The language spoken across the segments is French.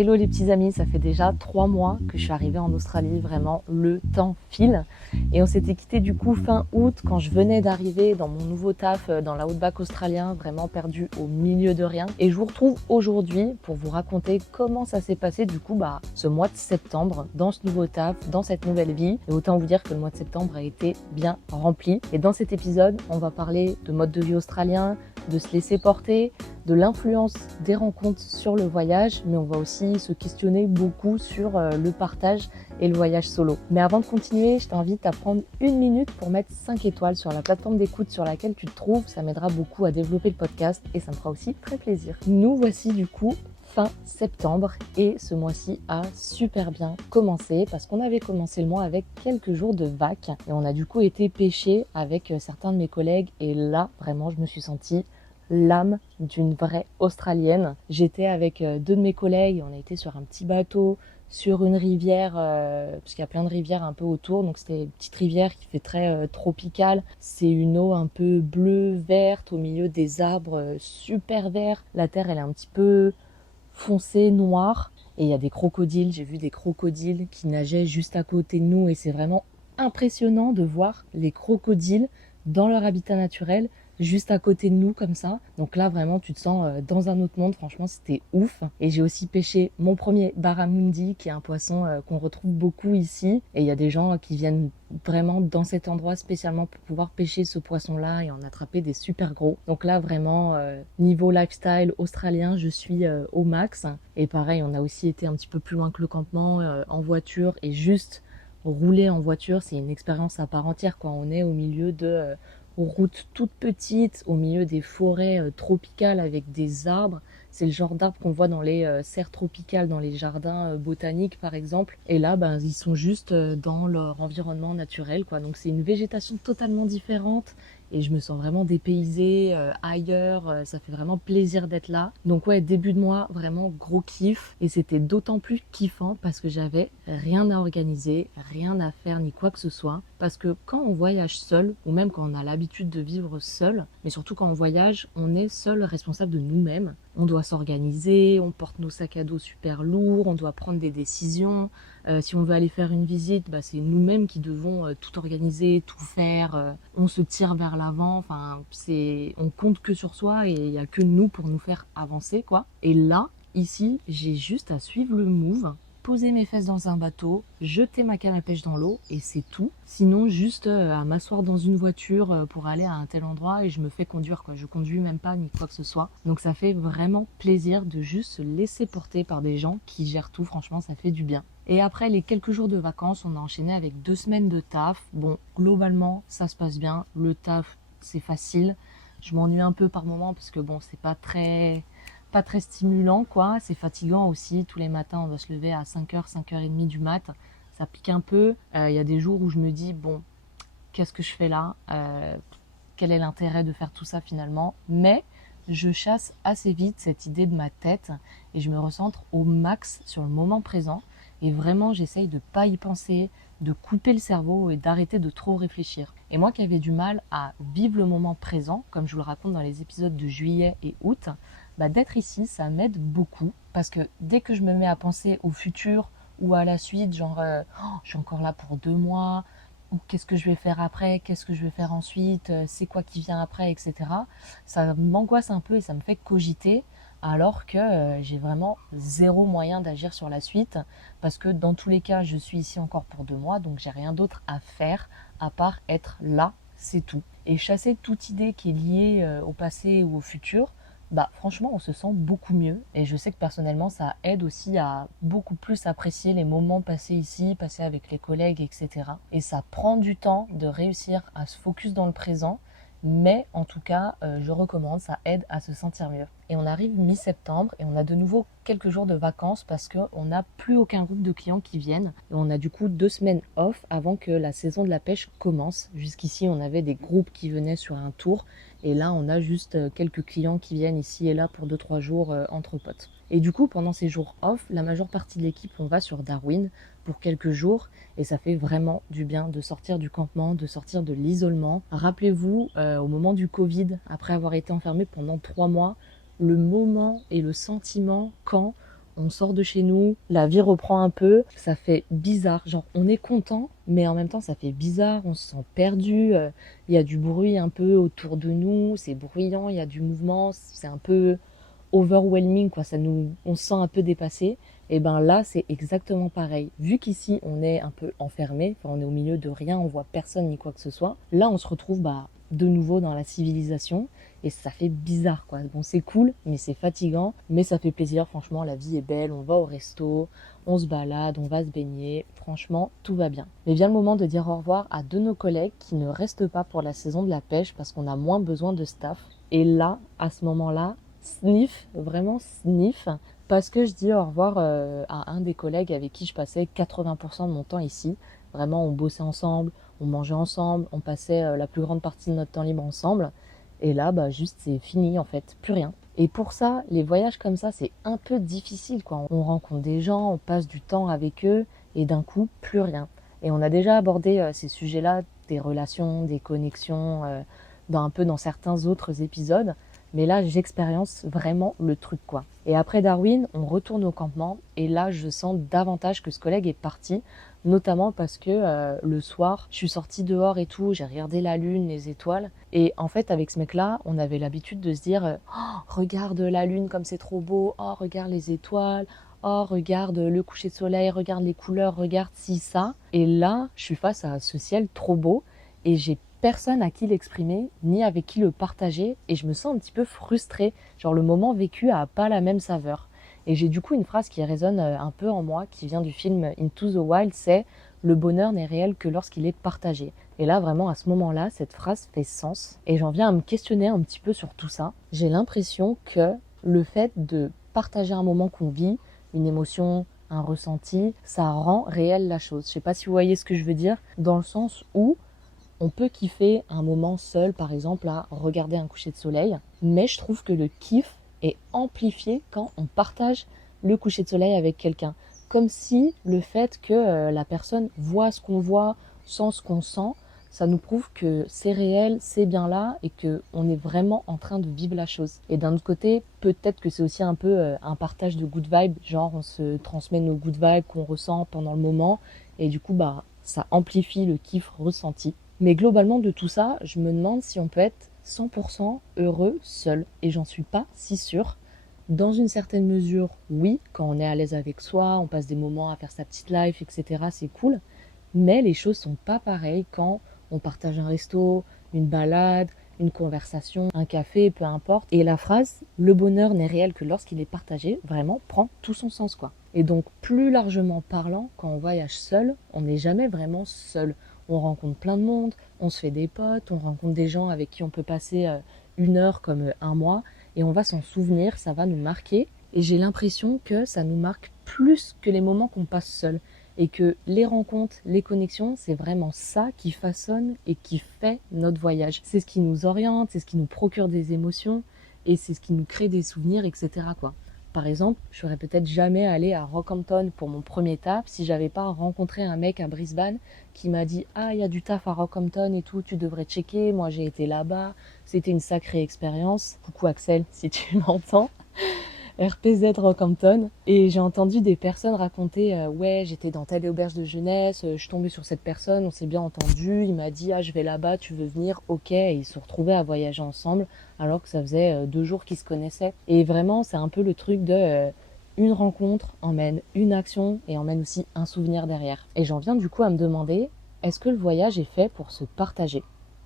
Hello les petits amis, ça fait déjà 3 mois que je suis arrivée en Australie, vraiment le temps file. Et on s'était quitté du coup fin août quand je venais d'arriver dans mon nouveau taf dans l'outback australien, vraiment perdu au milieu de rien. Et je vous retrouve aujourd'hui pour vous raconter comment ça s'est passé du coup ce mois de septembre dans ce nouveau taf, dans cette nouvelle vie. Et autant vous dire que le mois de septembre a été bien rempli. Et dans cet épisode, on va parler de mode de vie australien, de se laisser porter, de l'influence des rencontres sur le voyage, mais on va aussi se questionner beaucoup sur le partage et le voyage solo. Mais avant de continuer, je t'invite à prendre 1 minute pour mettre 5 étoiles sur la plateforme d'écoute sur laquelle tu te trouves. Ça m'aidera beaucoup à développer le podcast et ça me fera aussi très plaisir. Nous voici du coup fin septembre et ce mois-ci a super bien commencé parce qu'on avait commencé le mois avec quelques jours de vac et on a du coup été pêcher avec certains de mes collègues et là vraiment je me suis sentie l'âme d'une vraie Australienne. J'étais avec 2 de mes collègues, on a été sur un petit bateau sur une rivière, parce qu'il y a plein de rivières un peu autour, donc c'était une petite rivière qui fait très tropicale. C'est une eau un peu bleue, verte, au milieu des arbres super verts. La terre elle est un petit peu foncée, noire, et il y a des crocodiles. J'ai vu des crocodiles qui nageaient juste à côté de nous et c'est vraiment impressionnant de voir les crocodiles dans leur habitat naturel juste à côté de nous comme ça. Donc là vraiment tu te sens dans un autre monde, franchement c'était ouf. Et j'ai aussi pêché mon premier barramundi qui est un poisson qu'on retrouve beaucoup ici et il y a des gens qui viennent vraiment dans cet endroit spécialement pour pouvoir pêcher ce poisson là et en attraper des super gros. Donc là vraiment niveau lifestyle australien je suis au max. Et pareil on a aussi été un petit peu plus loin que le campement en voiture et juste rouler en voiture c'est une expérience à part entière quoi. On est au milieu de routes toutes petites, au milieu des forêts tropicales avec des arbres. C'est le genre d'arbres qu'on voit dans les serres tropicales, dans les jardins botaniques par exemple. Et là, ils sont juste dans leur environnement naturel, quoi. Donc c'est une végétation totalement différente et je me sens vraiment dépaysée ailleurs. Ça fait vraiment plaisir d'être là. Donc ouais, début de mois, vraiment gros kiff. Et c'était d'autant plus kiffant parce que j'avais rien à organiser, rien à faire ni quoi que ce soit. Parce que quand on voyage seul, ou même quand on a l'habitude de vivre seul, mais surtout quand on voyage, on est seul responsable de nous-mêmes. On doit s'organiser, on porte nos sacs à dos super lourds, on doit prendre des décisions. Si on veut aller faire une visite, c'est nous-mêmes qui devons tout organiser, tout faire. On se tire vers l'avant. Enfin, on compte que sur soi et il n'y a que nous pour nous faire avancer, quoi. Et là, ici, j'ai juste à suivre le move, poser mes fesses dans un bateau, jeter ma canne à pêche dans l'eau et c'est tout. Sinon, juste à m'asseoir dans une voiture pour aller à un tel endroit et je me fais conduire, quoi. Je conduis même pas ni quoi que ce soit. Donc ça fait vraiment plaisir de juste se laisser porter par des gens qui gèrent tout. Franchement, ça fait du bien. Et après les quelques jours de vacances, on a enchaîné avec 2 semaines de taf. Bon, globalement, ça se passe bien. Le taf, c'est facile. Je m'ennuie un peu par moment parce que bon, c'est pas très stimulant, quoi. C'est fatigant aussi. Tous les matins, on doit se lever à 5h, 5h30 du mat. Ça pique un peu. Il y a des jours où je me dis, bon, qu'est-ce que je fais là quel est l'intérêt de faire tout ça finalement? Mais je chasse assez vite cette idée de ma tête et je me recentre au max sur le moment présent. Et vraiment, j'essaye de pas y penser, de couper le cerveau et d'arrêter de trop réfléchir. Et moi qui avais du mal à vivre le moment présent, comme je vous le raconte dans les épisodes de juillet et août, d'être ici, ça m'aide beaucoup parce que dès que je me mets à penser au futur ou à la suite, genre je suis encore là pour 2 mois, ou qu'est-ce que je vais faire après, qu'est-ce que je vais faire ensuite, c'est quoi qui vient après, etc. Ça m'angoisse un peu et ça me fait cogiter alors que j'ai vraiment zéro moyen d'agir sur la suite parce que dans tous les cas, je suis ici encore pour 2 mois, donc j'ai rien d'autre à faire à part être là, c'est tout. Et chasser toute idée qui est liée au passé ou au futur, franchement, on se sent beaucoup mieux. Et je sais que personnellement, ça aide aussi à beaucoup plus apprécier les moments passés ici, passés avec les collègues, etc. Et ça prend du temps de réussir à se focus dans le présent. Mais en tout cas, je recommande, ça aide à se sentir mieux. Et on arrive mi-septembre et on a de nouveau quelques jours de vacances parce qu'on n'a plus aucun groupe de clients qui viennent. Et on a du coup 2 semaines off avant que la saison de la pêche commence. Jusqu'ici, on avait des groupes qui venaient sur un tour. Et là, on a juste quelques clients qui viennent ici et là pour 2-3 jours entre potes. Et du coup, pendant ces jours off, la majeure partie de l'équipe, on va sur Darwin pour quelques jours. Et ça fait vraiment du bien de sortir du campement, de sortir de l'isolement. Rappelez-vous, au moment du Covid, après avoir été enfermé pendant 3 mois, le moment et le sentiment quand on sort de chez nous, la vie reprend un peu, ça fait bizarre, genre on est content, mais en même temps ça fait bizarre, on se sent perdu, il y a du bruit un peu autour de nous, c'est bruyant, il y a du mouvement, c'est un peu overwhelming, quoi, on se sent un peu dépassé. Et ben là, c'est exactement pareil. Vu qu'ici, on est un peu enfermé, enfin, on est au milieu de rien, on voit personne ni quoi que ce soit. Là, on se retrouve de nouveau dans la civilisation et ça fait bizarre, quoi. Bon, c'est cool, mais c'est fatigant, mais ça fait plaisir. Franchement, la vie est belle, on va au resto, on se balade, on va se baigner. Franchement, tout va bien. Mais vient le moment de dire au revoir à deux de nos collègues qui ne restent pas pour la saison de la pêche parce qu'on a moins besoin de staff. Et là, à ce moment-là, sniff, vraiment sniff, parce que je dis au revoir à un des collègues avec qui je passais 80% de mon temps ici. Vraiment, on bossait ensemble, on mangeait ensemble, on passait la plus grande partie de notre temps libre ensemble. Et là, juste c'est fini en fait, plus rien. Et pour ça, les voyages comme ça, c'est un peu difficile, quoi. On rencontre des gens, on passe du temps avec eux, et d'un coup, plus rien. Et on a déjà abordé ces sujets-là, des relations, des connexions, un peu dans certains autres épisodes. Mais là, j'expérience vraiment le truc, quoi. Et après Darwin, on retourne au campement. Et là, je sens davantage que ce collègue est parti. Notamment parce que le soir, je suis sortie dehors et tout. J'ai regardé la lune, les étoiles. Et en fait, avec ce mec-là, on avait l'habitude de se dire oh, regarde la lune comme c'est trop beau. Oh, regarde les étoiles. Oh, regarde le coucher de soleil. Regarde les couleurs. Regarde ci, ça. Et là, je suis face à ce ciel trop beau. Et j'ai personne à qui l'exprimer, ni avec qui le partager, et je me sens un petit peu frustrée. Genre le moment vécu a pas la même saveur. Et j'ai du coup une phrase qui résonne un peu en moi, qui vient du film Into the Wild, c'est le bonheur n'est réel que lorsqu'il est partagé. Et là, vraiment, à ce moment-là, cette phrase fait sens. Et j'en viens à me questionner un petit peu sur tout ça. J'ai l'impression que le fait de partager un moment qu'on vit, une émotion, un ressenti, ça rend réelle la chose. Je sais pas si vous voyez ce que je veux dire, dans le sens où on peut kiffer un moment seul, par exemple, à regarder un coucher de soleil, mais je trouve que le kiff est amplifié quand on partage le coucher de soleil avec quelqu'un. Comme si le fait que la personne voit ce qu'on voit, sent ce qu'on sent, ça nous prouve que c'est réel, c'est bien là et qu'on est vraiment en train de vivre la chose. Et d'un autre côté, peut-être que c'est aussi un peu un partage de good vibes, genre on se transmet nos good vibes qu'on ressent pendant le moment et du coup ça amplifie le kiff ressenti. Mais globalement de tout ça, je me demande si on peut être 100% heureux seul. Et j'en suis pas si sûre. Dans une certaine mesure, oui, quand on est à l'aise avec soi, on passe des moments à faire sa petite life, etc. C'est cool. Mais les choses sont pas pareilles quand on partage un resto, une balade, une conversation, un café, peu importe. Et la phrase « le bonheur n'est réel que lorsqu'il est partagé » vraiment prend tout son sens, quoi. Et donc, plus largement parlant, quand on voyage seul, on n'est jamais vraiment seul. On rencontre plein de monde, on se fait des potes, on rencontre des gens avec qui on peut passer une heure comme un mois, et on va s'en souvenir, ça va nous marquer. Et j'ai l'impression que ça nous marque plus que les moments qu'on passe seul. Et que les rencontres, les connexions, c'est vraiment ça qui façonne et qui fait notre voyage. C'est ce qui nous oriente, c'est ce qui nous procure des émotions, et c'est ce qui nous crée des souvenirs, etc., quoi. Par exemple, je serais peut-être jamais allée à Rockhampton pour mon premier taf si j'avais pas rencontré un mec à Brisbane qui m'a dit ah il y a du taf à Rockhampton et tout, tu devrais checker. Moi j'ai été là-bas, c'était une sacrée expérience. Coucou Axel si tu m'entends. RPZ Rockhampton, et j'ai entendu des personnes raconter ouais j'étais dans telle auberge de jeunesse, je suis tombée sur cette personne, on s'est bien entendu, il m'a dit ah je vais là-bas, tu veux venir, ok, et ils se sont retrouvés à voyager ensemble alors que ça faisait 2 jours qu'ils se connaissaient. Et vraiment c'est un peu le truc de une rencontre emmène une action et emmène aussi un souvenir derrière. Et j'en viens du coup à me demander, est-ce que le voyage est fait pour se partager?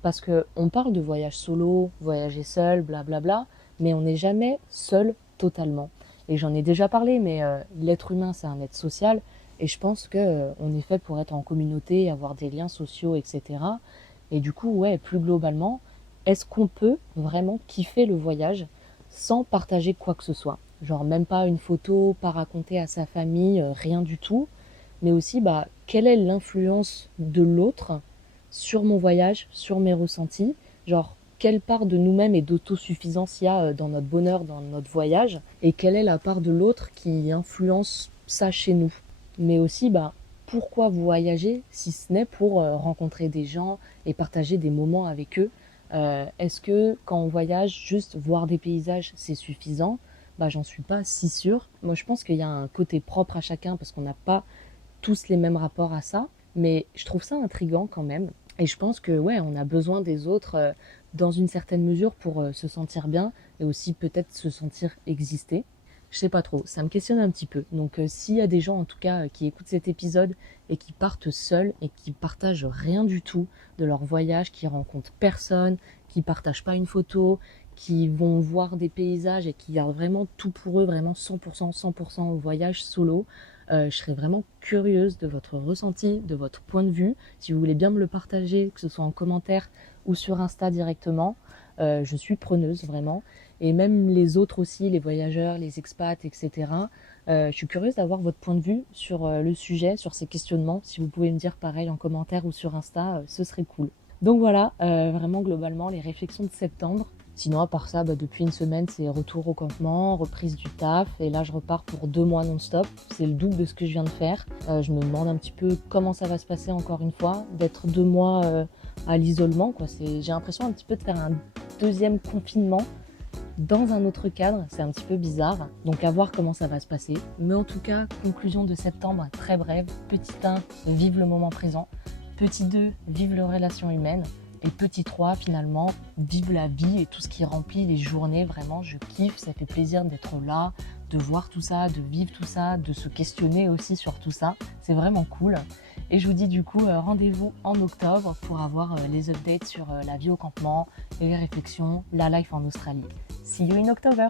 Parce que on parle de voyage solo, voyager seul, blablabla, mais on n'est jamais seul totalement. Et j'en ai déjà parlé, mais l'être humain, c'est un être social, et je pense que on est fait pour être en communauté, avoir des liens sociaux, etc. Et du coup, ouais, plus globalement, est-ce qu'on peut vraiment kiffer le voyage sans partager quoi que ce soit? Genre même pas une photo, pas raconter à sa famille, rien du tout. Mais aussi, quelle est l'influence de l'autre sur mon voyage, sur mes ressentis? Genre, quelle part de nous-mêmes et d'autosuffisance il y a dans notre bonheur, dans notre voyage, et quelle est la part de l'autre qui influence ça chez nous. Mais aussi, pourquoi voyager si ce n'est pour rencontrer des gens et partager des moments avec eux? Est-ce que quand on voyage, juste voir des paysages, c'est suffisant? bah, j'en suis pas si sûre. Moi, je pense qu'il y a un côté propre à chacun parce qu'on n'a pas tous les mêmes rapports à ça, mais je trouve ça intriguant quand même. Et je pense que ouais, on a besoin des autres dans une certaine mesure pour se sentir bien et aussi peut-être se sentir exister. Je sais pas trop, ça me questionne un petit peu. Donc s'il y a des gens en tout cas qui écoutent cet épisode et qui partent seuls et qui partagent rien du tout de leur voyage, qui rencontrent personne, qui partagent pas une photo, qui vont voir des paysages et qui gardent vraiment tout pour eux, vraiment 100%, 100% au voyage solo, je serais vraiment curieuse de votre ressenti, de votre point de vue. Si vous voulez bien me le partager, que ce soit en commentaire ou sur Insta directement, je suis preneuse vraiment. Et même les autres aussi, les voyageurs, les expats, etc. Je suis curieuse d'avoir votre point de vue sur le sujet, sur ces questionnements. Si vous pouvez me dire pareil en commentaire ou sur Insta, ce serait cool. Donc voilà, vraiment globalement les réflexions de septembre. Sinon à part ça, depuis une semaine c'est retour au campement, reprise du taf et là je repars pour 2 mois non-stop. C'est le double de ce que je viens de faire. Je me demande un petit peu comment ça va se passer encore une fois, d'être 2 mois à l'isolement, quoi. J'ai l'impression un petit peu de faire un deuxième confinement dans un autre cadre, c'est un petit peu bizarre, donc à voir comment ça va se passer. Mais en tout cas, conclusion de septembre très brève. Petit 1, vive le moment présent. Petit 2, vive les relations humaines. Et petit 3, finalement, vive la vie et tout ce qui remplit les journées. Vraiment, je kiffe, ça fait plaisir d'être là, de voir tout ça, de vivre tout ça, de se questionner aussi sur tout ça. C'est vraiment cool. Et je vous dis du coup, rendez-vous en octobre pour avoir les updates sur la vie au campement, les réflexions, la life en Australie. See you in October!